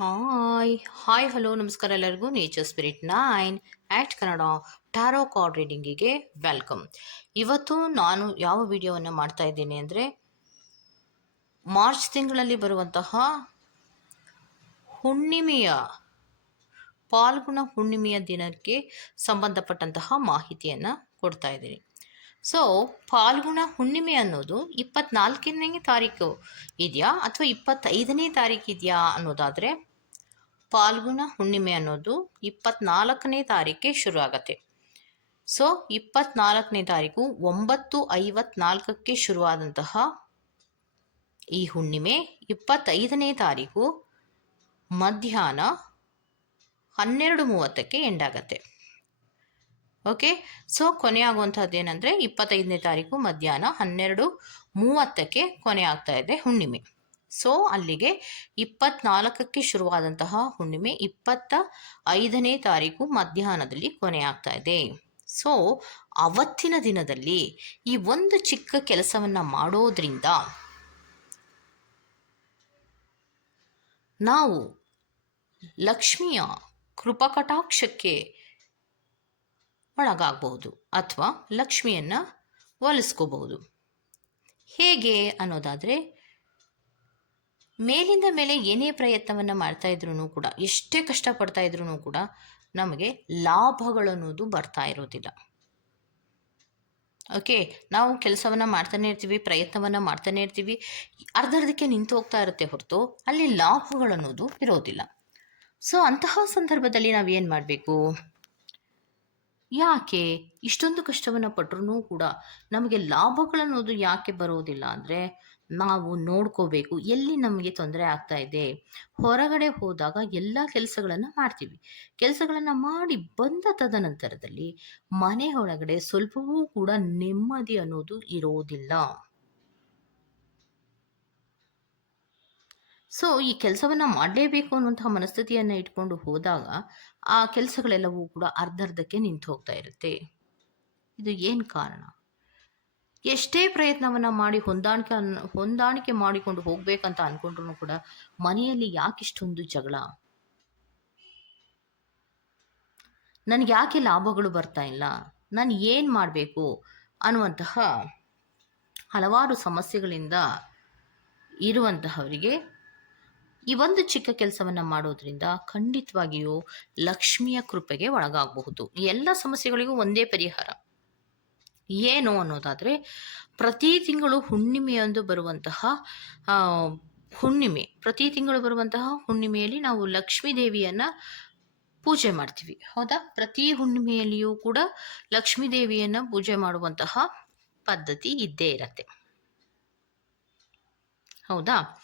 Hi hi hello ನಮಸ್ಕಾರ ಎಲ್ಲರಿಗೂ. Nature spirit nine at Kannada tarot card ರೀಡಿಂಗಿಗೆ welcome ಇವತ್ತು ನಾನು ಯಾವ ವಿಡಿಯೋವನ್ನು ಮಾಡ್ತಾ ಇದ್ದೀನಿ ಅಂದರೆ ಮಾರ್ಚ್ ತಿಂಗಳಲ್ಲಿ ಬರುವಂತಹ ಹುಣ್ಣಿಮೆಯ, ಪಾಲ್ಗುಣ ಹುಣ್ಣಿಮೆಯ ದಿನಕ್ಕೆ ಸಂಬಂಧಪಟ್ಟಂತಹ ಮಾಹಿತಿಯನ್ನು ಕೊಡ್ತಾ ಇದ್ದೀನಿ. ಸೊ ಪಾಲ್ಗುಣ ಹುಣ್ಣಿಮೆ ಅನ್ನೋದು ಇಪ್ಪತ್ನಾಲ್ಕನೇ ತಾರೀಕು ಇದೆಯಾ ಅಥವಾ ಇಪ್ಪತ್ತೈದನೇ ತಾರೀಕು ಇದೆಯಾ ಅನ್ನೋದಾದರೆ ಪಾಲ್ಗುಣ ಹುಣ್ಣಿಮೆ ಅನ್ನೋದು ಇಪ್ಪತ್ನಾಲ್ಕನೇ ತಾರೀಕೆ ಶುರು ಆಗತ್ತೆ ಸೊ ಇಪ್ಪತ್ನಾಲ್ಕನೇ ತಾರೀಕು ಒಂಬತ್ತು ಐವತ್ನಾಲ್ಕಕ್ಕೆ ಶುರುವಾದಂತಹ ಈ ಹುಣ್ಣಿಮೆ, ಇಪ್ಪತ್ತೈದನೇ ತಾರೀಕು ಮಧ್ಯಾಹ್ನ ಹನ್ನೆರಡು ಮೂವತ್ತಕ್ಕೆ ಎಂಡಾಗತ್ತೆ ಓಕೆ ಸೊ ಕೊನೆ ಆಗುವಂಥದ್ದು ಏನಂದರೆ ಇಪ್ಪತ್ತೈದನೇ ತಾರೀಕು ಮಧ್ಯಾಹ್ನ ಹನ್ನೆರಡು ಮೂವತ್ತಕ್ಕೆ ಕೊನೆ ಆಗ್ತಾ ಇದೆ ಹುಣ್ಣಿಮೆ. ಸೊ ಅಲ್ಲಿಗೆ ಇಪ್ಪತ್ನಾಲ್ಕಕ್ಕೆ ಶುರುವಾದಂತಹ ಹುಣ್ಣಿಮೆ ಇಪ್ಪತ್ತ ಐದನೇ ತಾರೀಕು ಮಧ್ಯಾಹ್ನದಲ್ಲಿ ಕೊನೆಯಾಗ್ತಾ ಇದೆ. ಸೊ ಅವತ್ತಿನ ದಿನದಲ್ಲಿ ಈ ಒಂದು ಚಿಕ್ಕ ಕೆಲಸವನ್ನು ಮಾಡೋದ್ರಿಂದ ನಾವು ಲಕ್ಷ್ಮಿಯ ಕೃಪಕಟಾಕ್ಷಕ್ಕೆ ಒಳಗಾಗಬಹುದು ಅಥವಾ ಲಕ್ಷ್ಮಿಯನ್ನು ಒಲಿಸ್ಕೋಬಹುದು ಹೇಗೆ ಅನ್ನೋದಾದರೆ ಮೇಲಿಂದ ಮೇಲೆ ಏನೇ ಪ್ರಯತ್ನವನ್ನು ಮಾಡ್ತಾ ಇದ್ರೂ ಕೂಡ, ಎಷ್ಟೇ ಕಷ್ಟಪಡ್ತಾ ಇದ್ರೂ ಕೂಡ ನಮಗೆ ಲಾಭಗಳನ್ನೋದು ಬರ್ತಾ ಇರೋದಿಲ್ಲ. ಓಕೆ ನಾವು ಕೆಲಸವನ್ನು ಮಾಡ್ತಾನೆ ಇರ್ತೀವಿ, ಪ್ರಯತ್ನವನ್ನು ಮಾಡ್ತಾನೆ ಇರ್ತೀವಿ, ಅರ್ಧರ್ಧಕ್ಕೆ ನಿಂತು ಹೋಗ್ತಾ ಇರುತ್ತೆ ಹೊರತು ಅಲ್ಲಿ ಲಾಭಗಳನ್ನೋದು ಇರೋದಿಲ್ಲ. ಸೊ ಅಂತಹ ಸಂದರ್ಭದಲ್ಲಿ ನಾವು ಏನು ಮಾಡಬೇಕು? ಯಾಕೆ? ಇಷ್ಟೊಂದು ಕಷ್ಟವನ್ನು ಪಟ್ಟರೂ ಕೂಡ ನಮಗೆ ಲಾಭಗಳನ್ನೋದು ಯಾಕೆ ಬರೋದಿಲ್ಲ ಅಂದರೆ ನಾವು ನೋಡ್ಕೋಬೇಕು, ಎಲ್ಲಿ ನಮಗೆ ತೊಂದರೆ ಆಗ್ತಾ ಇದೆ? ಹೊರಗಡೆ ಹೋದಾಗ ಎಲ್ಲ ಕೆಲಸಗಳನ್ನು ಮಾಡ್ತೀವಿ. ಕೆಲಸಗಳನ್ನು ಮಾಡಿ ಬಂದ ತದನಂತರದಲ್ಲಿ ಮನೆ ಒಳಗಡೆ ಸ್ವಲ್ಪವೂ ಕೂಡ ನೆಮ್ಮದಿ ಅನ್ನೋದು ಇರೋದಿಲ್ಲ. ಸೊ ಈ ಕೆಲಸವನ್ನು ಮಾಡಲೇಬೇಕು ಅನ್ನುವಂತಹ ಮನಸ್ಥಿತಿಯನ್ನು ಇಟ್ಕೊಂಡು ಹೋದಾಗ ಆ ಕೆಲಸಗಳೆಲ್ಲವೂ ಕೂಡ ಅರ್ಧರ್ಧಕ್ಕೆ ನಿಂತು ಹೋಗ್ತಾ ಇರುತ್ತೆ. ಇದು ಏನು ಕಾರಣ? ಎಷ್ಟೇ ಪ್ರಯತ್ನವನ್ನು ಮಾಡಿ ಹೊಂದಾಣಿಕೆ ಅನ್, ಹೊಂದಾಣಿಕೆ ಮಾಡಿಕೊಂಡು ಹೋಗ್ಬೇಕಂತ ಅಂದ್ಕೊಂಡ್ರು ಕೂಡ ಮನೆಯಲ್ಲಿ ಯಾಕಿಷ್ಟೊಂದು ಜಗಳ? ನನಗೆ ಯಾಕೆ ಲಾಭಗಳು ಬರ್ತಾ ಇಲ್ಲ? ನಾನು ಏನು ಮಾಡಬೇಕು? ಅನ್ನುವಂತಹ ಹಲವಾರು ಸಮಸ್ಯೆಗಳಿಂದ ಇರುವಂತಹವರಿಗೆ ಈ ಒಂದು ಚಿಕ್ಕ ಕೆಲಸವನ್ನು ಮಾಡೋದ್ರಿಂದ ಖಂಡಿತವಾಗಿಯೂ ಲಕ್ಷ್ಮಿಯ ಕೃಪೆಗೆ ಒಳಗಾಗಬಹುದು. ಎಲ್ಲ ಸಮಸ್ಯೆಗಳಿಗೂ ಒಂದೇ ಪರಿಹಾರ. ಏನು ಅನ್ನೋದಾದರೆ, ಪ್ರತಿ ತಿಂಗಳು ಹುಣ್ಣಿಮೆಯೊಂದು ಬರುವಂತಹ ಹುಣ್ಣಿಮೆ, ಪ್ರತಿ ತಿಂಗಳು ಬರುವಂತಹ ಹುಣ್ಣಿಮೆಯಲ್ಲಿ ನಾವು ಲಕ್ಷ್ಮೀ ದೇವಿಯನ್ನು ಪೂಜೆ ಮಾಡ್ತೀವಿ. ಹೌದಾ? ಪ್ರತಿ ಹುಣ್ಣಿಮೆಯಲ್ಲಿಯೂ ಕೂಡ ಲಕ್ಷ್ಮೀ ದೇವಿಯನ್ನು ಪೂಜೆ ಮಾಡುವಂತಹ ಪದ್ಧತಿ ಇದ್ದೇ ಇರತ್ತೆ. ಹೌದಾ?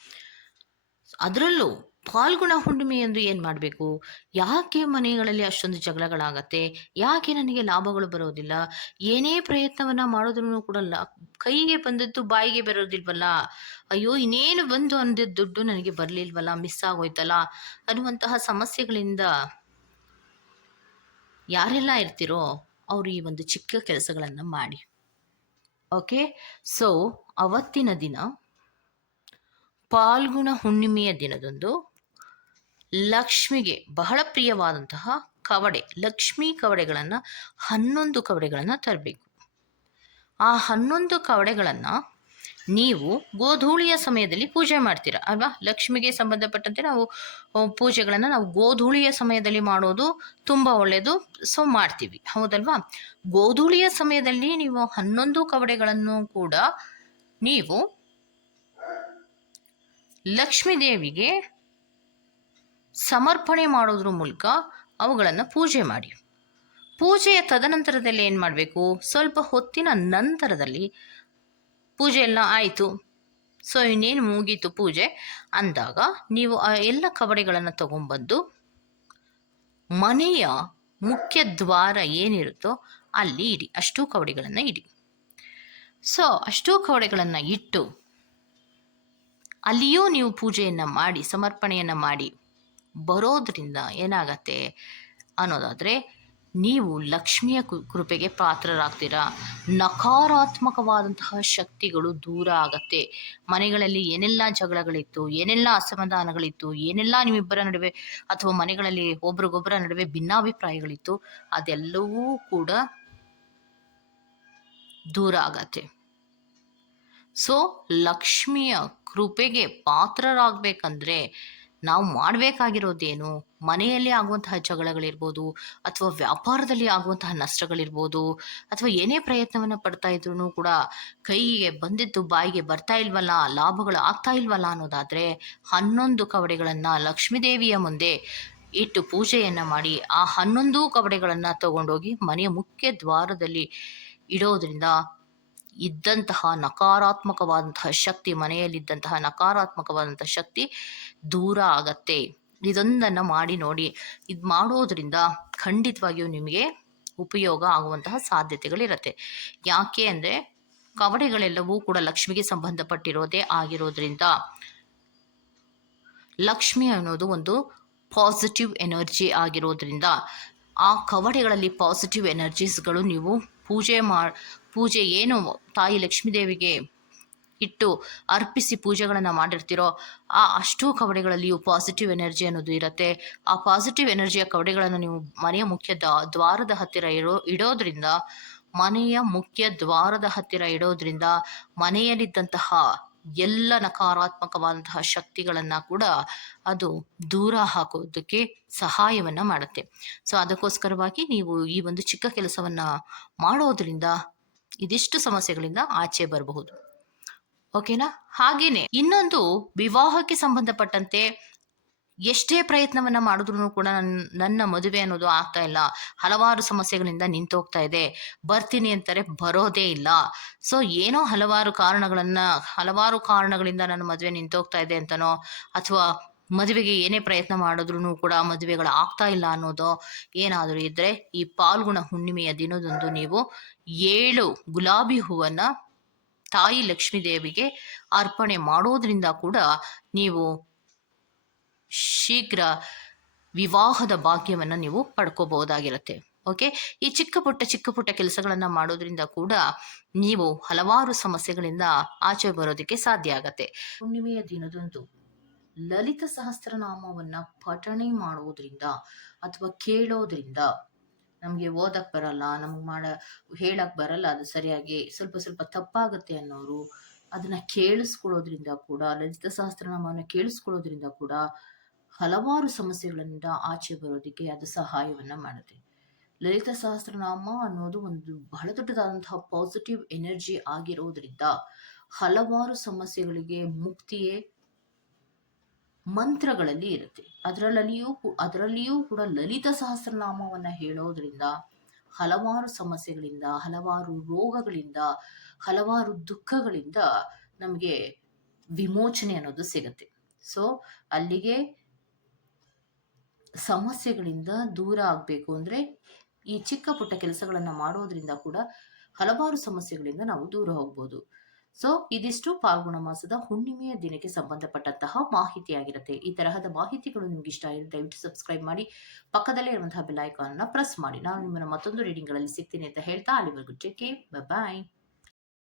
ಅದರಲ್ಲೂ ಫಾಲ್ಗುಣ ಹುಣ್ಣಿಮೆಯಂದು ಏನು ಮಾಡಬೇಕು? ಯಾಕೆ ಮನೆಗಳಲ್ಲಿ ಅಷ್ಟೊಂದು ಜಗಳಗಳಾಗತ್ತೆ? ಯಾಕೆ ನನಗೆ ಲಾಭಗಳು ಬರೋದಿಲ್ಲ? ಏನೇ ಪ್ರಯತ್ನವನ್ನು ಮಾಡಿದ್ರೂ ಕೂಡ ಕೈಗೆ ಬಂದದ್ದು ಬಾಯಿಗೆ ಬರೋದಿಲ್ವಲ್ಲ? ಅಯ್ಯೋ, ಇನ್ನೇನು ಬಂದು ಅಂದಿದ್ದ ದುಡ್ಡು ನನಗೆ ಬರಲಿಲ್ವಲ್ಲ, ಮಿಸ್ ಆಗೋಯ್ತಲ್ಲ? ಅನ್ನುವಂತಹ ಸಮಸ್ಯೆಗಳಿಂದ ಯಾರೆಲ್ಲ ಇರ್ತಿರೋ ಅವರು ಈ ಒಂದು ಚಿಕ್ಕ ಕೆಲಸಗಳನ್ನು ಮಾಡಿ. ಓಕೆ? ಸೊ ಅವತ್ತಿನ ದಿನ ಪಾಲ್ಗುಣ ಹುಣ್ಣಿಮೆಯ ದಿನದಂದು ಲಕ್ಷ್ಮಿಗೆ ಬಹಳ ಪ್ರಿಯವಾದಂತಹ ಕವಡೆ, ಲಕ್ಷ್ಮೀ ಕವಡೆಗಳನ್ನು ಹನ್ನೊಂದು ಕವಡೆಗಳನ್ನು ತರಬೇಕು. ಆ ಹನ್ನೊಂದು ಕವಡೆಗಳನ್ನು ನೀವು ಗೋಧೂಳಿಯ ಸಮಯದಲ್ಲಿ ಪೂಜೆ ಮಾಡ್ತೀರಾ? ಅಲ್ವಾ? ಲಕ್ಷ್ಮಿಗೆ ಸಂಬಂಧಪಟ್ಟಂತೆ ನಾವು ಪೂಜೆಗಳನ್ನು ನಾವು ಗೋಧೂಳಿಯ ಸಮಯದಲ್ಲಿ ಮಾಡೋದು ತುಂಬ ಒಳ್ಳೆಯದು ಸೊ ಮಾಡ್ತೀವಿ. ಹೌದಲ್ವಾ? ಗೋಧೂಳಿಯ ಸಮಯದಲ್ಲಿ ನೀವು ಹನ್ನೊಂದು ಕವಡೆಗಳನ್ನು ಕೂಡ ನೀವು ಲಕ್ಷ್ಮೀ ದೇವಿಗೆ ಸಮರ್ಪಣೆ ಮಾಡೋದ್ರ ಮೂಲಕ ಅವುಗಳನ್ನು ಪೂಜೆ ಮಾಡಿ. ಪೂಜೆಯ ತದನಂತರದಲ್ಲಿ ಏನು ಮಾಡಬೇಕು? ಸ್ವಲ್ಪ ಹೊತ್ತಿನ ನಂತರದಲ್ಲಿ ಪೂಜೆ ಎಲ್ಲ ಆಯಿತು. ಸೊ, ಇನ್ನೇನು ಮುಗೀತು ಪೂಜೆ? ಅಂದಾಗ ನೀವು ಆ ಎಲ್ಲ ಕಬಡಿಗಳನ್ನು ತಗೊಂಡ್ಬಂದು ಮನೆಯ ಮುಖ್ಯ ದ್ವಾರ ಏನಿರುತ್ತೋ ಅಲ್ಲಿ ಇಡಿ. ಅಷ್ಟೂ ಕವಡೆಗಳನ್ನು ಇಡಿ. ಸೊ, ಅಷ್ಟೂ ಕವಡೆಗಳನ್ನು ಇಟ್ಟು ಅಲ್ಲಿಯೂ ನೀವು ಪೂಜೆಯನ್ನು ಮಾಡಿ, ಸಮರ್ಪಣೆಯನ್ನು ಮಾಡಿ ಬರೋದ್ರಿಂದ ಏನಾಗತ್ತೆ ಅನ್ನೋದಾದರೆ, ನೀವು ಲಕ್ಷ್ಮಿಯ ಕೃಪೆಗೆ ಪಾತ್ರರಾಗ್ತೀರಾ? ನಕಾರಾತ್ಮಕವಾದಂತಹ ಶಕ್ತಿಗಳು ದೂರ ಆಗತ್ತೆ. ಮನೆಗಳಲ್ಲಿ ಏನೆಲ್ಲ ಜಗಳಗಳಿತ್ತು, ಏನೆಲ್ಲ ಅಸಮಾಧಾನಗಳಿತ್ತು, ಏನೆಲ್ಲ ನಿಮ್ಮಿಬ್ಬರ ನಡುವೆ ಅಥವಾ ಮನೆಗಳಲ್ಲಿ ಒಬ್ರಿಗೊಬ್ಬರ ನಡುವೆ ಭಿನ್ನಾಭಿಪ್ರಾಯಗಳಿತ್ತು, ಅದೆಲ್ಲವೂ ಕೂಡ ದೂರ ಆಗತ್ತೆ. ಸೊ ಲಕ್ಷ್ಮಿಯ ಕೃಪೆಗೆ ಪಾತ್ರರಾಗಬೇಕಂದ್ರೆ ನಾವು ಮಾಡಬೇಕಾಗಿರೋದೇನು? ಮನೆಯಲ್ಲಿ ಆಗುವಂತಹ ಜಗಳಗಳಿರ್ಬೋದು, ಅಥವಾ ವ್ಯಾಪಾರದಲ್ಲಿ ಆಗುವಂತಹ ನಷ್ಟಗಳಿರ್ಬೋದು, ಅಥವಾ ಏನೇ ಪ್ರಯತ್ನವನ್ನು ಪಡ್ತಾ ಇದ್ರೂ ಕೂಡ ಕೈಗೆ ಬಂದಿದ್ದು ಬಾಯಿಗೆ ಬರ್ತಾ ಇಲ್ವಲ್ಲ, ಲಾಭಗಳು ಆಗ್ತಾ ಇಲ್ವಲ್ಲ ಅನ್ನೋದಾದ್ರೆ ಹನ್ನೊಂದು ಕವಡೆಗಳನ್ನು ಲಕ್ಷ್ಮೀದೇವಿಯ ಮುಂದೆ ಇಟ್ಟು ಪೂಜೆಯನ್ನು ಮಾಡಿ ಆ ಹನ್ನೊಂದು ಕವಡೆಗಳನ್ನು ತಗೊಂಡೋಗಿ ಮನೆಯ ಮುಖ್ಯ ದ್ವಾರದಲ್ಲಿ ಇಡೋದ್ರಿಂದ ಇದ್ದಂತಹ ನಕಾರಾತ್ಮಕವಾದಂತಹ ಶಕ್ತಿ, ಮನೆಯಲ್ಲಿದ್ದಂತಹ ನಕಾರಾತ್ಮಕವಾದಂತಹ ಶಕ್ತಿ ದೂರ ಆಗತ್ತೆ. ಇದೊಂದನ್ನು ಮಾಡಿ ನೋಡಿ, ಇದು ಮಾಡೋದ್ರಿಂದ ಖಂಡಿತವಾಗಿಯೂ ನಿಮಗೆ ಉಪಯೋಗ ಆಗುವಂತಹ ಸಾಧ್ಯತೆಗಳಿರುತ್ತೆ. ಯಾಕೆ ಅಂದರೆ ಕವಡೆಗಳೆಲ್ಲವೂ ಕೂಡ ಲಕ್ಷ್ಮಿಗೆ ಸಂಬಂಧಪಟ್ಟಿರೋದೇ ಆಗಿರೋದ್ರಿಂದ ಲಕ್ಷ್ಮಿ ಅನ್ನೋದು ಒಂದು ಪಾಸಿಟಿವ್ ಎನರ್ಜಿ ಆಗಿರೋದ್ರಿಂದ ಆ ಕವಡೆಗಳಲ್ಲಿ ಪಾಸಿಟಿವ್ ಎನರ್ಜೀಸ್ಗಳು ನೀವು ಪೂಜೆ ಮಾ ಪೂಜೆ ಏನು ತಾಯಿ ಲಕ್ಷ್ಮೀದೇವಿಗೆ ಇಟ್ಟು ಅರ್ಪಿಸಿ ಪೂಜೆಗಳನ್ನು ಮಾಡಿರ್ತೀರೋ, ಆ ಅಷ್ಟೂ ಕವಡೆಗಳಲ್ಲಿಯೂ ಪಾಸಿಟಿವ್ ಎನರ್ಜಿ ಅನ್ನೋದು ಇರುತ್ತೆ. ಆ ಪಾಸಿಟಿವ್ ಎನರ್ಜಿಯ ಕವಡೆಗಳನ್ನು ನೀವು ಮನೆಯ ಮುಖ್ಯ ದ್ವಾರದ ಹತ್ತಿರ ಇಡೋ ಇಡೋದ್ರಿಂದ, ಮನೆಯ ಮುಖ್ಯ ದ್ವಾರದ ಹತ್ತಿರ ಇಡೋದ್ರಿಂದ ಮನೆಯಲ್ಲಿದ್ದಂತಹ ಎಲ್ಲ ನಕಾರಾತ್ಮಕವಾದಂತಹ ಶಕ್ತಿಗಳನ್ನು ಕೂಡ ಅದು ದೂರ ಹಾಕೋದಕ್ಕೆ ಸಹಾಯವನ್ನ ಮಾಡುತ್ತೆ. ಸೊ ಅದಕ್ಕೋಸ್ಕರವಾಗಿ ನೀವು ಈ ಒಂದು ಚಿಕ್ಕ ಕೆಲಸವನ್ನ ಮಾಡೋದ್ರಿಂದ ಇದಿಷ್ಟು ಸಮಸ್ಯೆಗಳಿಂದ ಆಚೆ ಬರಬಹುದು. ಓಕೆನಾ? ಹಾಗೇನೆ ಇನ್ನೊಂದು ವಿವಾಹಕ್ಕೆ ಸಂಬಂಧಪಟ್ಟಂತೆ ಎಷ್ಟೇ ಪ್ರಯತ್ನವನ್ನ ಮಾಡಿದ್ರು ಕೂಡ ನನ್ನ ನನ್ನ ಮದುವೆ ಅನ್ನೋದು ಆಗ್ತಾ ಇಲ್ಲ. ಹಲವಾರು ಸಮಸ್ಯೆಗಳಿಂದ ನಿಂತೋಗ್ತಾ ಇದೆ. ಬರ್ತೀನಿ ಅಂತಾರೆ, ಬರೋದೇ ಇಲ್ಲ. ಸೊ ಏನೋ ಹಲವಾರು ಕಾರಣಗಳನ್ನ, ಹಲವಾರು ಕಾರಣಗಳಿಂದ ನನ್ನ ಮದುವೆ ನಿಂತೋಗ್ತಾ ಇದೆ ಅಂತನೋ, ಅಥವಾ ಮದುವೆಗೆ ಏನೇ ಪ್ರಯತ್ನ ಮಾಡಿದ್ರು ಕೂಡ ಮದುವೆಗಳು ಆಗ್ತಾ ಇಲ್ಲ ಅನ್ನೋದು ಏನಾದರೂ ಇದ್ರೆ ಈ ಪಾಲ್ಗುಣ ಹುಣ್ಣಿಮೆಯ ದಿನದಂದು ನೀವು ಏಳು ಗುಲಾಬಿ ಹೂವನ್ನ ತಾಯಿ ಲಕ್ಷ್ಮೀ ದೇವಿಗೆ ಅರ್ಪಣೆ ಮಾಡೋದ್ರಿಂದ ಕೂಡ ನೀವು ಶೀಘ್ರ ವಿವಾಹದ ಭಾಗ್ಯವನ್ನು ನೀವು ಪಡ್ಕೋಬಹುದಾಗಿರುತ್ತೆ. ಓಕೆ? ಈ ಚಿಕ್ಕ ಪುಟ್ಟ ಚಿಕ್ಕ ಪುಟ್ಟ ಕೆಲಸಗಳನ್ನು ಮಾಡೋದ್ರಿಂದ ಕೂಡ ನೀವು ಹಲವಾರು ಸಮಸ್ಯೆಗಳಿಂದ ಆಚೆ ಬರೋದಕ್ಕೆ ಸಾಧ್ಯ ಆಗತ್ತೆ. ಹುಣ್ಣಿಮೆಯ ದಿನದಂದು ಲಲಿತ ಸಹಸ್ರನಾಮವನ್ನ ಪಠಣೆ ಮಾಡೋದ್ರಿಂದ ಅಥವಾ ಕೇಳೋದ್ರಿಂದ ನಮಗೆ ಓದಕ್ ಬರಲ್ಲ, ನಮ್ಗೆ ಮಾಡ, ಹೇಳಕ್ ಬರಲ್ಲ, ಅದು ಸರಿಯಾಗಿ ಸ್ವಲ್ಪ ಸ್ವಲ್ಪ ತಪ್ಪಾಗುತ್ತೆ ಅನ್ನೋರು ಅದನ್ನ ಕೇಳಿಸ್ಕೊಳ್ಳೋದ್ರಿಂದ ಕೂಡ ಲಲಿತ ಸಹಸ್ರನಾಮವನ್ನು ಕೇಳಿಸ್ಕೊಳ್ಳೋದ್ರಿಂದ ಕೂಡ ಹಲವಾರು ಸಮಸ್ಯೆಗಳಿಂದ ಆಚೆ ಬರೋದಕ್ಕೆ ಅದು ಸಹಾಯವನ್ನ ಮಾಡುತ್ತೆ. ಲಲಿತ ಸಹಸ್ರನಾಮ ಅನ್ನೋದು ಒಂದು ಬಹಳ ದೊಡ್ಡದಾದಂತಹ ಪಾಸಿಟಿವ್ ಎನರ್ಜಿ ಆಗಿರೋದ್ರಿಂದ ಹಲವಾರು ಸಮಸ್ಯೆಗಳಿಗೆ ಮುಕ್ತಿಯೇ ಮಂತ್ರಗಳಲ್ಲಿ ಇರುತ್ತೆ. ಅದರಲ್ಲಿಯೂ ಅದರಲ್ಲಿಯೂ ಕೂಡ ಲಲಿತ ಸಹಸ್ರನಾಮವನ್ನು ಹೇಳೋದ್ರಿಂದ, ಹಲವಾರು ಸಮಸ್ಯೆಗಳಿಂದ, ಹಲವಾರು ರೋಗಗಳಿಂದ, ಹಲವಾರು ದುಃಖಗಳಿಂದ ನಮಗೆ ವಿಮೋಚನೆ ಅನ್ನೋದು ಸಿಗುತ್ತೆ. ಸೊ ಅಲ್ಲಿಗೆ ಸಮಸ್ಯೆಗಳಿಂದ ದೂರ ಆಗಬೇಕು ಅಂದರೆ, ಈ ಚಿಕ್ಕ ಪುಟ್ಟ ಕೆಲಸಗಳನ್ನು ಮಾಡೋದ್ರಿಂದ ಕೂಡ ಹಲವಾರು ಸಮಸ್ಯೆಗಳಿಂದ ನಾವು ದೂರ ಹೋಗ್ಬೋದು. ಸೊ ಇದಿಷ್ಟು ಫಾಲ್ಗುಣ ಮಾಸದ ಹುಣ್ಣಿಮೆಯ ದಿನಕ್ಕೆ ಸಂಬಂಧಪಟ್ಟಂತಹ ಮಾಹಿತಿಯಾಗಿರುತ್ತೆ. ಈ ತರಹದ ಮಾಹಿತಿಗಳು ನಿಮ್ಗೆ ಇಷ್ಟ ಆಗಿದೆ ದಯವಿಟ್ಟು ಸಬ್ಸ್ಕ್ರೈಬ್ ಮಾಡಿ. ಪಕ್ಕದಲ್ಲೇ ಇರುವಂತಹ ಬೆಲ್ ಐಕಾನ್ ಅನ್ನ ಪ್ರೆಸ್ ಮಾಡಿ. ನಾನು ನಿಮ್ಮನ್ನ ಮತ್ತೊಂದು ರೀಡಿಂಗ್ಗಳಲ್ಲಿ ಸಿಗ್ತೀನಿ ಅಂತ ಹೇಳ್ತಾ ಅಲ್ಲಿವರೆಗೂ ಟೇಕ್ ಬಾಯ್